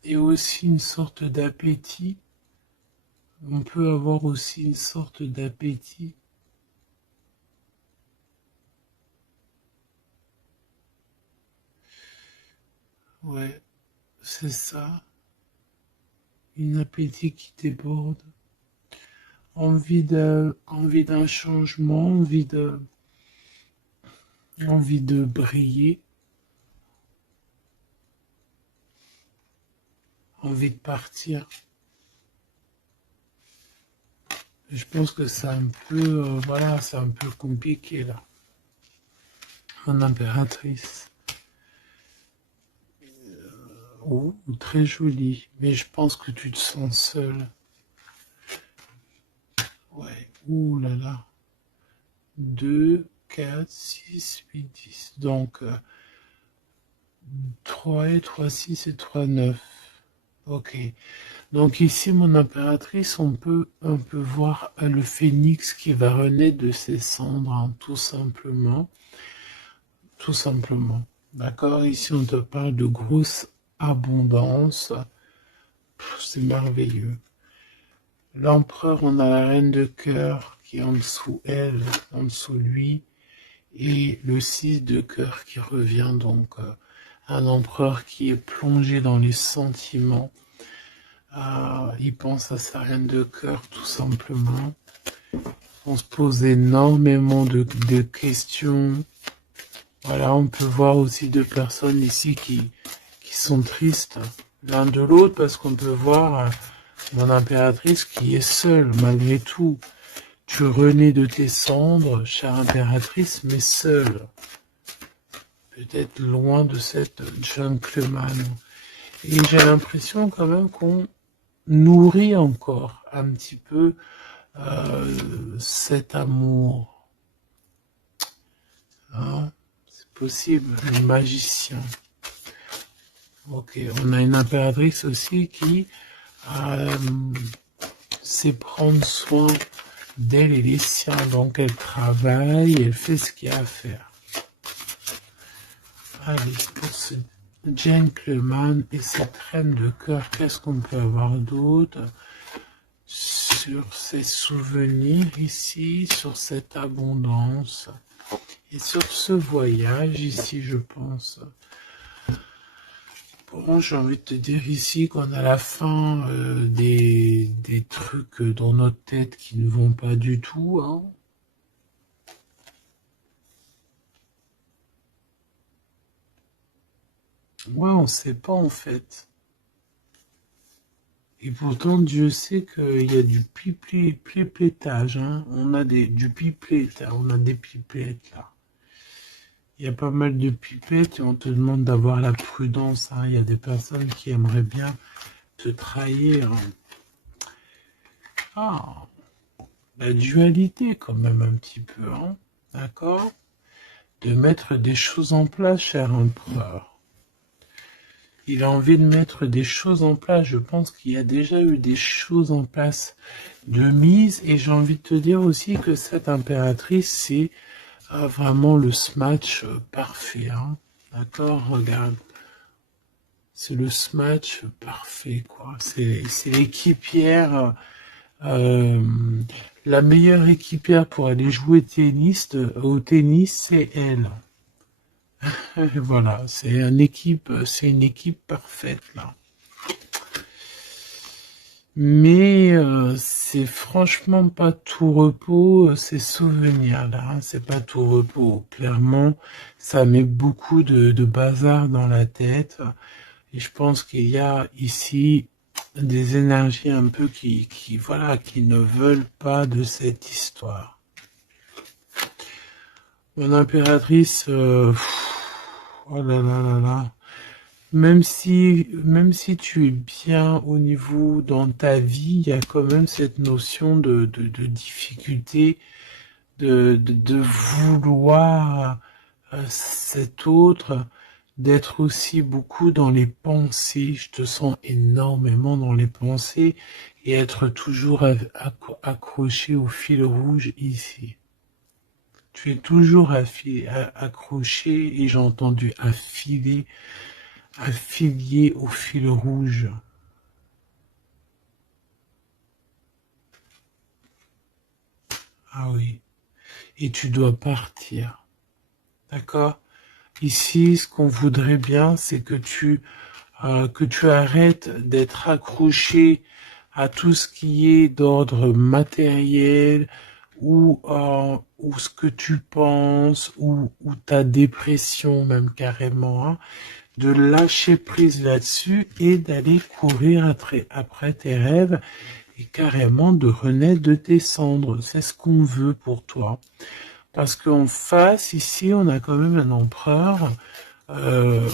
et aussi une sorte d'appétit. On peut avoir aussi une sorte d'appétit. Ouais, c'est ça. Une appétit qui déborde. Envie d'un changement, envie de envie de briller, envie de partir. Je pense que c'est un peu, voilà, c'est un peu compliqué là. Mon impératrice. Oh, très jolie. Mais je pense que tu te sens seule. Ouais. Ouh là là. 2, 4, 6, 8, 10. Donc, 3 et 3, 6 et 3, 9. Ok. Donc ici, mon impératrice, on peut un peu voir le phénix qui va renaître de ses cendres, hein, tout simplement. Tout simplement. D'accord? Ici, on te parle de grosse abondance. C'est merveilleux. L'empereur, on a la reine de cœur qui est en dessous elle, en dessous lui, et le 6 de cœur qui revient, donc un empereur qui est plongé dans les sentiments. Il pense à sa reine de cœur, tout simplement. On se pose énormément de questions. Voilà, on peut voir aussi deux personnes ici qui sont tristes l'un de l'autre, parce qu'on peut voir mon impératrice qui est seule, malgré tout. Tu renais de tes cendres, chère impératrice, mais seule. Peut-être loin de cette gentleman. Et j'ai l'impression quand même qu'on nourrit encore un petit peu cet amour. Hein, c'est possible, le magicien. Ok, on a une impératrice aussi qui sait prendre soin d'elle et des siens. Donc elle travaille, elle fait ce qu'il y a à faire. Allez, pour ce gentleman et cette reine de cœur, qu'est-ce qu'on peut avoir d'autre sur ces souvenirs ici, sur cette abondance et sur ce voyage ici, je pense. Bon, j'ai envie de te dire ici qu'on a la fin des trucs dans notre tête qui ne vont pas du tout, hein. Ouais, on sait pas en fait. Et pourtant, Dieu sait qu'il y a du piplettage, hein. On a du pipelette, on a des pipettes là. Il y a pas mal de pipettes et on te demande d'avoir la prudence, hein. Il y a des personnes qui aimeraient bien te trahir. Ah, la dualité quand même un petit peu, hein. D'accord? De mettre des choses en place, cher empereur. Il a envie de mettre des choses en place. Je pense qu'il y a déjà eu des choses en place de mise. Et j'ai envie de te dire aussi que cette impératrice, c'est vraiment le smash parfait. Hein. D'accord? Regarde. C'est le smash parfait, quoi. C'est l'équipière, la meilleure équipière pour aller jouer au tennis, c'est elle. Voilà, c'est une équipe parfaite là. Mais c'est franchement pas tout repos, ces souvenirs là, hein, c'est pas tout repos. Clairement, ça met beaucoup de bazar dans la tête. Et je pense qu'il y a ici des énergies un peu voilà, qui ne veulent pas de cette histoire. Mon impératrice, oh là là là là. Même si tu es bien au niveau dans ta vie, il y a quand même cette notion de difficulté, de vouloir cet autre, d'être aussi beaucoup dans les pensées. Je te sens énormément dans les pensées et être toujours accroché au fil rouge ici. Tu es toujours accroché et j'ai entendu affilié au fil rouge. Ah oui. Et tu dois partir. D'accord? Ici, ce qu'on voudrait bien, c'est que tu arrêtes d'être accroché à tout ce qui est d'ordre matériel ou ou ce que tu penses, ou ta dépression même carrément, hein, de lâcher prise là-dessus et d'aller courir après tes rêves et carrément de renaître de tes cendres. C'est ce qu'on veut pour toi. Parce qu'en face, ici, on a quand même un empereur euh,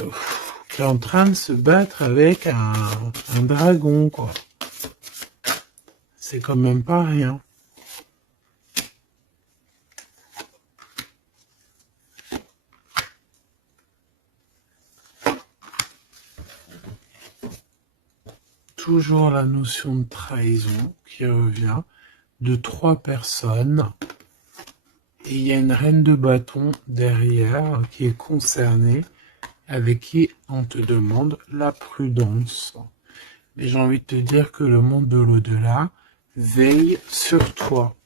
qui est en train de se battre avec un dragon, quoi. C'est quand même pas rien. Toujours la notion de trahison qui revient de 3 personnes. Et il y a une reine de bâton derrière qui est concernée, avec qui on te demande la prudence. Mais j'ai envie de te dire que le monde de l'au-delà veille sur toi.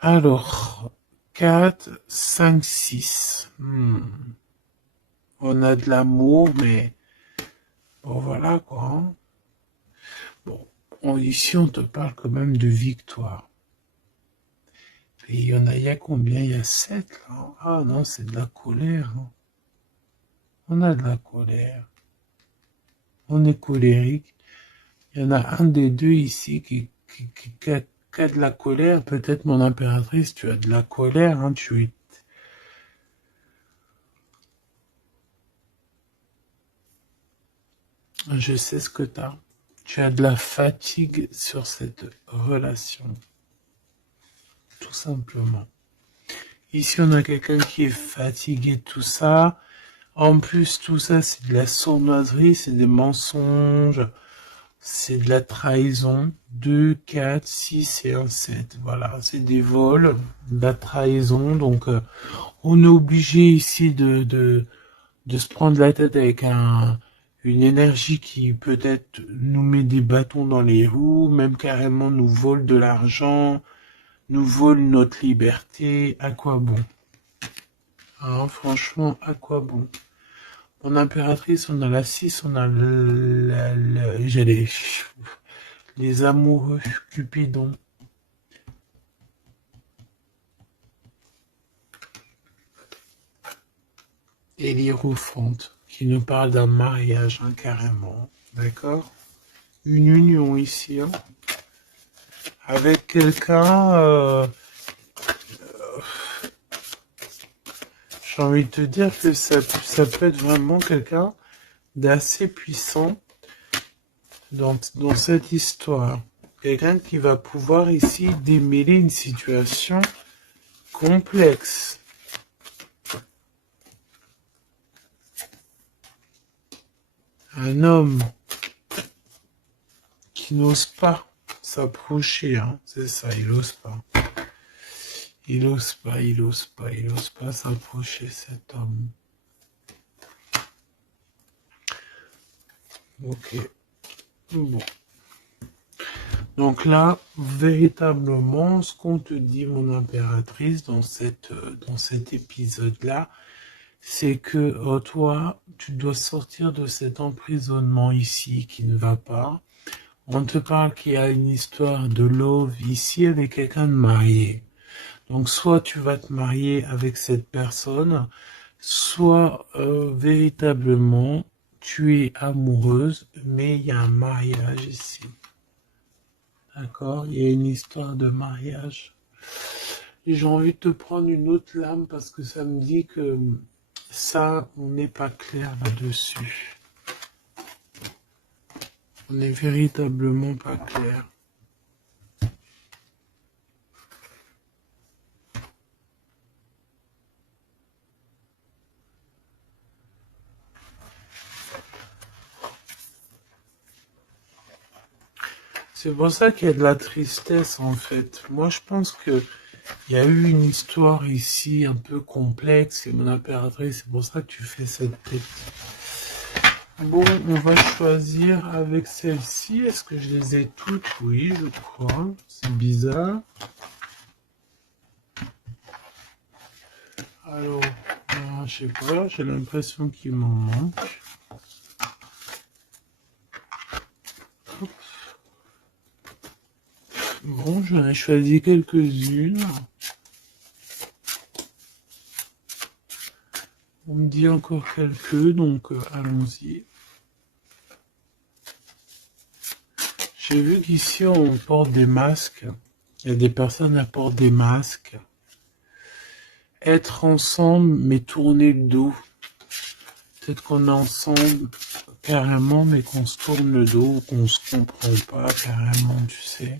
Alors, 4, 5, 6. On a de l'amour, mais bon, voilà quoi. Hein. Bon, ici, on te parle quand même de victoire. Et il y a combien? Il y a 7 là. Ah non, c'est de la colère. Hein. On a de la colère. On est colérique. Il y en a un des deux ici qui a de la colère. Peut-être mon impératrice, tu as de la colère. Hein, Je sais ce que tu as. Tu as de la fatigue sur cette relation. Tout simplement. Ici, on a quelqu'un qui est fatigué de tout ça. En plus, tout ça, c'est de la sournoiserie, c'est des mensonges, c'est de la trahison. 2, 4, 6 et un 7. Voilà, c'est des vols, de la trahison. Donc, on est obligé ici de se prendre la tête avec une énergie qui peut-être nous met des bâtons dans les roues, même carrément nous vole de l'argent, nous vole notre liberté. À quoi bon? Hein, franchement, à quoi bon? Mon impératrice, on a la 6, on a j'ai les amoureux, Cupidon. Et l'Hiérophante, qui nous parle d'un mariage, hein, carrément. D'accord? Une union ici, hein, avec quelqu'un, j'ai envie de te dire que ça peut être vraiment quelqu'un d'assez puissant dans cette histoire. Quelqu'un qui va pouvoir ici démêler une situation complexe. Un homme qui n'ose pas s'approcher, hein, c'est ça, il ose pas. Il ose pas s'approcher, cet homme. Ok. Bon. Donc là, véritablement, ce qu'on te dit, mon impératrice, dans cet épisode-là, c'est que toi, tu dois sortir de cet emprisonnement ici qui ne va pas. On te parle qu'il y a une histoire de love ici avec quelqu'un de marié. Donc soit tu vas te marier avec cette personne, soit véritablement tu es amoureuse, mais il y a un mariage ici. D'accord? Il y a une histoire de mariage. Et j'ai envie de te prendre une autre lame parce que ça me dit que ça, on n'est pas clair là-dessus. On n'est véritablement pas clair. C'est pour ça qu'il y a de la tristesse en fait. Moi je pense que il y a eu une histoire ici un peu complexe et mon impératrice, c'est pour ça que tu fais cette tête. Bon, on va choisir avec celle-ci. Est-ce que je les ai toutes? Oui, je crois. C'est bizarre. Alors, je sais pas, j'ai l'impression qu'il m'en manque. Bon, j'en ai choisi quelques-unes. On me dit encore quelques, donc allons-y. J'ai vu qu'ici on porte des masques. Il y a des personnes qui portent des masques. Être ensemble mais tourner le dos. Peut-être qu'on est ensemble carrément mais qu'on se tourne le dos ou qu'on se comprend pas carrément, tu sais.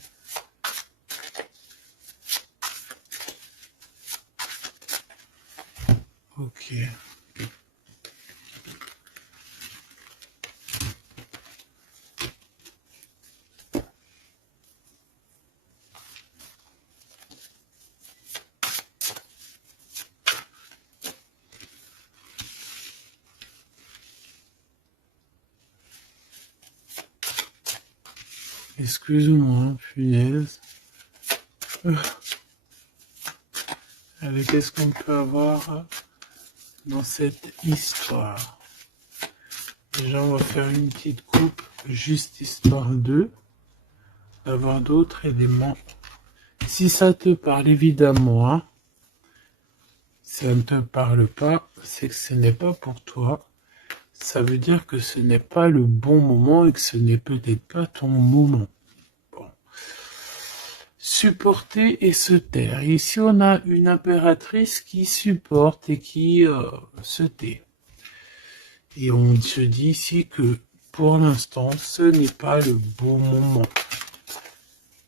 Ok. Excuse-moi, punaise. Allez, qu'est-ce qu'on peut avoir dans cette histoire? Déjà, on va faire une petite coupe, juste histoire d'avoir d'autres éléments. Si ça te parle, évidemment, hein. Si ça ne te parle pas, c'est que ce n'est pas pour toi. Ça veut dire que ce n'est pas le bon moment et que ce n'est peut-être pas ton moment. Bon. Supporter et se taire. Ici, on a une impératrice qui supporte et qui se tait. Et on se dit ici que pour l'instant, ce n'est pas le bon moment.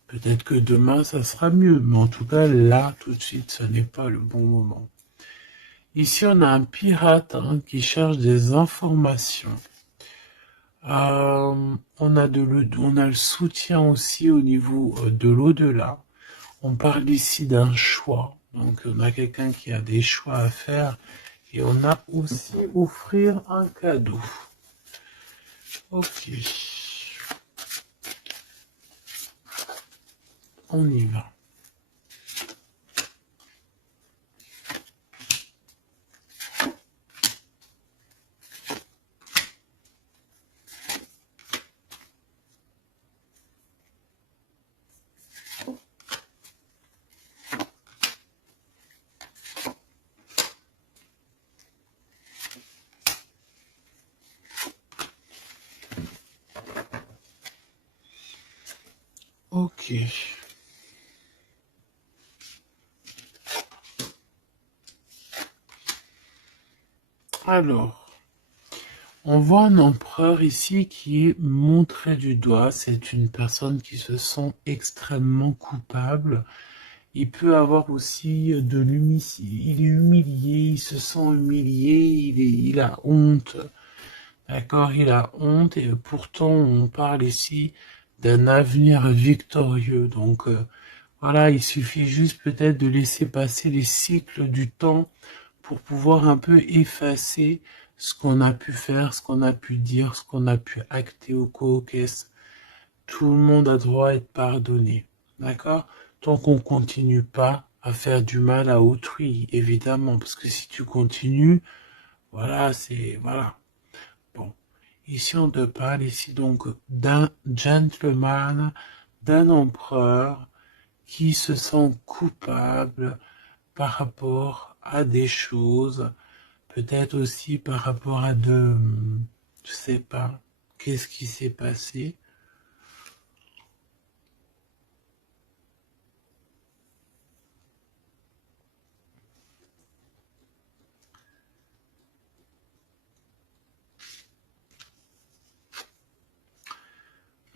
Peut-être que demain, ça sera mieux, mais en tout cas, là, tout de suite, ce n'est pas le bon moment. Ici, on a un pirate qui cherche des informations. On a le soutien aussi au niveau de l'au-delà. On parle ici d'un choix. Donc, on a quelqu'un qui a des choix à faire. Et on a aussi offrir un cadeau. Ok. On y va. Ok. Alors, on voit un empereur ici qui est montré du doigt. C'est une personne qui se sent extrêmement coupable. Il peut avoir aussi de l'humilité. Il est humilié, il se sent humilié, il a honte. D'accord, il a honte et pourtant on parle ici d'un avenir victorieux. Donc voilà, il suffit juste peut-être de laisser passer les cycles du temps pour pouvoir un peu effacer ce qu'on a pu faire, ce qu'on a pu dire, ce qu'on a pu acter au co-caisse. Tout le monde a droit à être pardonné. D'accord? Tant qu'on continue pas à faire du mal à autrui, évidemment, parce que si tu continues, voilà, voilà. Bon. Ici, on te parle ici donc d'un gentleman, d'un empereur qui se sent coupable par rapport à des choses, peut-être aussi par rapport à je sais pas, qu'est-ce qui s'est passé.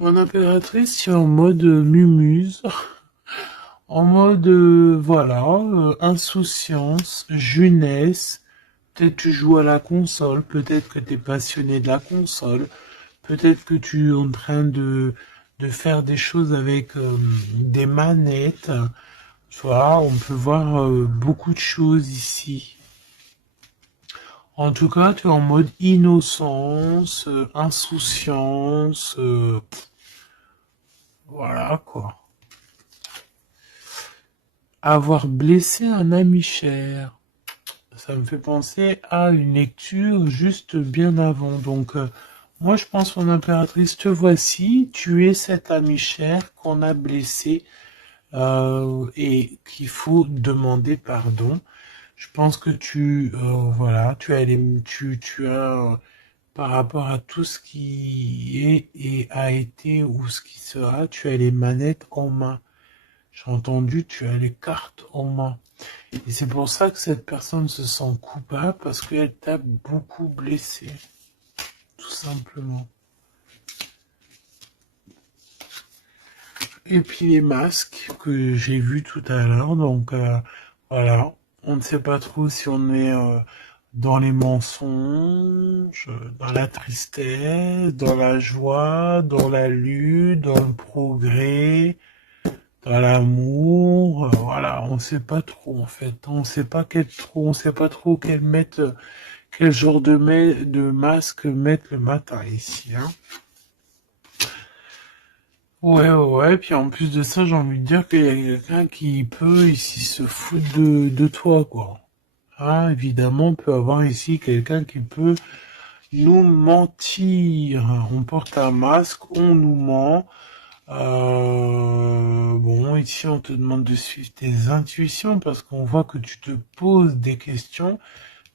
Mon impératrice, c'est en mode mumuse, en mode, voilà, insouciance, jeunesse. Peut-être tu joues à la console, peut-être que tu es passionné de la console, peut-être que tu es en train de faire des choses avec des manettes. Tu vois, on peut voir beaucoup de choses ici. En tout cas, tu es en mode innocence, insouciance, voilà quoi. Avoir blessé un ami cher. Ça me fait penser à une lecture juste bien avant. Donc, moi, je pense, mon impératrice, te voici. Tu es cet ami cher qu'on a blessé. et qu'il faut demander pardon. Je pense que voilà, tu as, par rapport à tout ce qui est et a été ou ce qui sera, tu as les manettes en main. J'ai entendu, tu as les cartes en main. Et c'est pour ça que cette personne se sent coupable parce qu'elle t'a beaucoup blessé, tout simplement. Et puis les masques que j'ai vus tout à l'heure, donc voilà, on ne sait pas trop si on est dans les mensonges, dans la tristesse, dans la joie, dans la lutte, dans le progrès, dans l'amour, voilà, on ne sait pas trop en fait, on sait pas trop quel genre de masque mettre le matin ici, hein. Ouais, ouais, ouais, puis en plus de ça, j'ai envie de dire qu'il y a quelqu'un qui peut ici se foutre de toi, quoi. Ah, évidemment, on peut avoir ici quelqu'un qui peut nous mentir. On porte un masque, on nous ment. Bon, ici, on te demande de suivre tes intuitions parce qu'on voit que tu te poses des questions.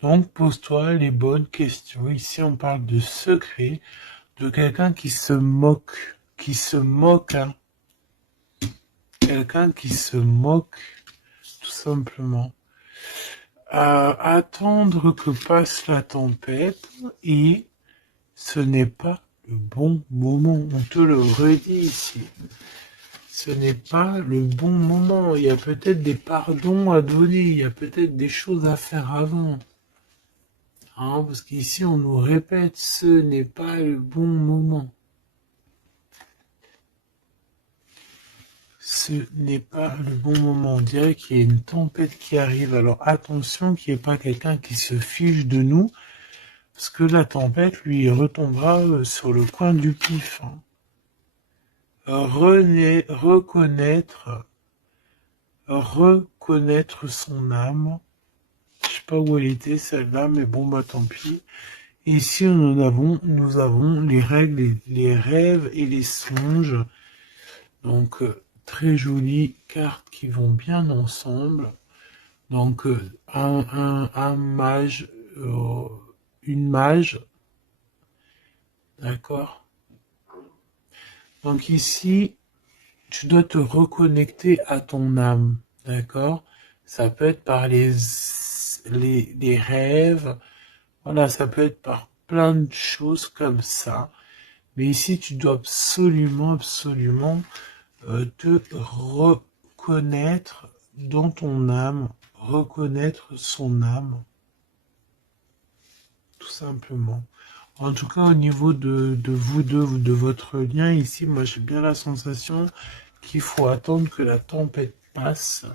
Donc, pose-toi les bonnes questions. Ici, on parle de secret, de quelqu'un qui se moque, hein. Quelqu'un qui se moque, tout simplement. Attendre que passe la tempête et ce n'est pas le bon moment. On te le redit ici. Ce n'est pas le bon moment. Il y a peut-être des pardons à donner. Il y a peut-être des choses à faire avant. Hein, parce qu'ici, on nous répète, ce n'est pas le bon moment. Ce n'est pas le bon moment. On dirait qu'il y a une tempête qui arrive. Alors attention qu'il n'y ait pas quelqu'un qui se fiche de nous. Parce que la tempête, lui, retombera sur le coin du pif. Hein. Reconnaître son âme. Je sais pas où elle était celle-là, mais bon bah tant pis. Et ici nous avons les règles, les rêves et les songes. Donc très jolies cartes qui vont bien ensemble. Donc un mage, une mage, d'accord. Donc ici, tu dois te reconnecter à ton âme, d'accord? Ça peut être par les rêves, voilà, ça peut être par plein de choses comme ça. Mais ici, tu dois absolument, absolument te reconnaître dans ton âme, reconnaître son âme, tout simplement. En tout cas, au niveau de vous deux, de votre lien ici, moi j'ai bien la sensation qu'il faut attendre que la tempête passe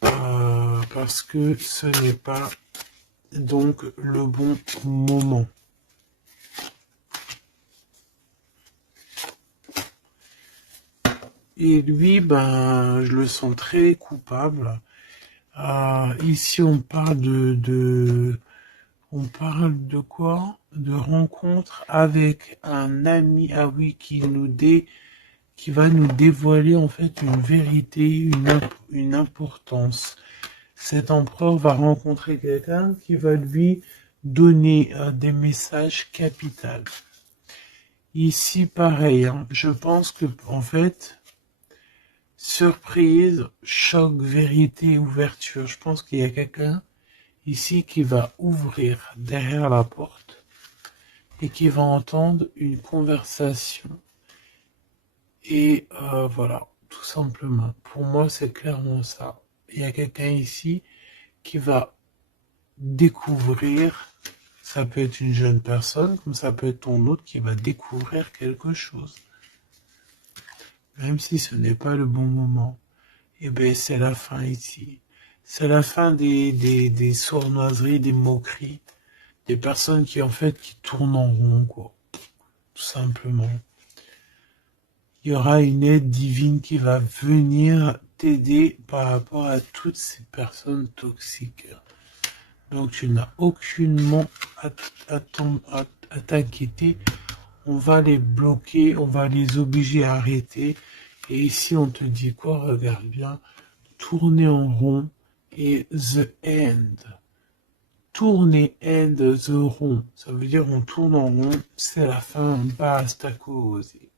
parce que ce n'est pas donc le bon moment. Et lui, ben, je le sens très coupable. Ici, on parle on parle de quoi? De rencontre avec un ami, ah oui, qui va nous dévoiler en fait une vérité, une importance. Cet empereur va rencontrer quelqu'un qui va lui donner des messages capitaux. Ici, pareil, hein, je pense que en fait, surprise, choc, vérité, ouverture. Je pense qu'il y a quelqu'un ici qui va ouvrir derrière la porte et qui va entendre une conversation. Et voilà, tout simplement. Pour moi, c'est clairement ça. Il y a quelqu'un ici qui va découvrir, ça peut être une jeune personne, comme ça peut être ton autre qui va découvrir quelque chose. Même si ce n'est pas le bon moment. Et bien, c'est la fin ici. C'est la fin des sournoiseries, des moqueries, des personnes qui, en fait, qui tournent en rond, quoi. Tout simplement. Il y aura une aide divine qui va venir t'aider par rapport à toutes ces personnes toxiques. Donc tu n'as aucunement à t'inquiéter. On va les bloquer, on va les obliger à arrêter Et ici, on te dit quoi? Regarde bien. Tourner en rond et the end. Tourner end the rond. Ça veut dire on tourne en rond, c'est la fin, basta così.